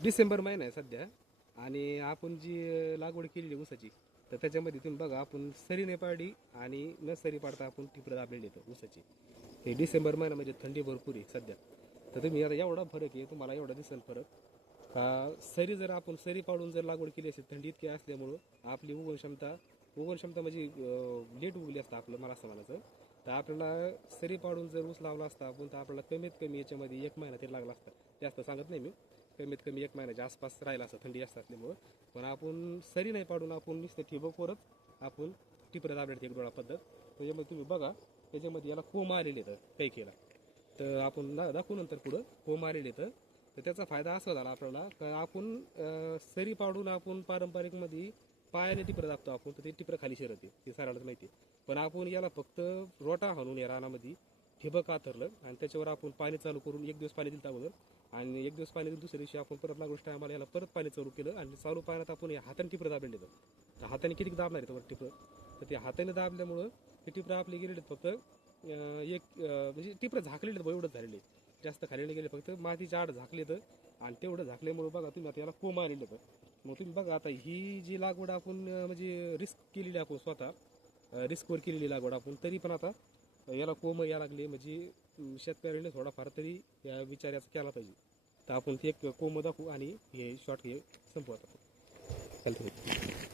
डिसेंबर महिना आहे सध्या आणि आपण जी लागवड केलेली आहे ऊसाची तर त्याच्यामध्ये तुम्ही बघा आपण सरी नाही पाडली आणि न सरी पाडता आपण टिपरं दाबलेली येतो ऊसाची. हे डिसेंबर महिना म्हणजे थंडी भरपूर आहे सध्या. तर तुम्ही आता एवढा फरक आहे तुम्हाला एवढा दिसेल फरक का सरी जर आपण सरी पाडून जर लागवड केली असेल थंडी इतकी असल्यामुळं आपली उगवण क्षमता म्हणजे लेट उगली असतं आपलं मला असं म्हणायचं. तर आपल्याला सरी पाडून जर ऊस लावला असता आपण तर आपल्याला कमीत कमी याच्यामध्ये 1 महिना तरी लागला असता. जास्त सांगत नाही मी, कमीत कमी 1 महिन्याच्या आसपास राहिला असं थंडी जास्त असल्यामुळं. पण आपण सरी नाही पाडून आपण नुसतं ठिबकवरच आपण टिपरं दाबण्याची एक डोळा पद्धत त्याच्यामध्ये तुम्ही बघा त्याच्यामध्ये याला कोंब आलेले तर काही केला तर आपण दाखवू नंतर पुढं कोंब आलेले तर त्याचा फायदा असा झाला आपल्याला का आपण सरी पाडून आपण पारंपरिकमध्ये पायाने टिपरं दाबतो आपण तर ते टिपरं खाली शिरते ते सरायलाच माहिती. पण आपण याला फक्त रोटा हाणून या रानामध्ये ठिबक आथरलं आणि त्याच्यावर आपण पाणी चालू करून एक दिवस पाणी दिलं अगोदर आणि एक दिवस पाणी दिलं दुसऱ्या दिवशी आपण परत लागवड टायमाला याला परत पाणी चालू केलं आणि चालू पाण्यात आपण हाताने टिपरं दाबले तर हाताने किती दाबणार आहे टिपरं. तर ते हाताने दाबल्यामुळं ते टिपरं आपले गेलेले फक्त म्हणजे टिपरं झाकलेले एवढंच झालेले जास्त खाली नाही गेले फक्त मातीच्या आड झाकले तर आणि तेवढं झाकल्यामुळे बघा तुम्ही आता याला कोंब आलेलं तर मग तुम्ही बघा आता ही जी लागवड आपण म्हणजे रिस्क केलेली आपण स्वतः रिस्कवर केलेली लागवड आपण तरी पण आता याला कोंब या लागले म्हणजे शेतकऱ्याने थोडाफार तरी या विचाराचा केला पाहिजे. तर आपण ते एक कोंब दाखवू आणि हे शॉर्ट हे संपवत आपण.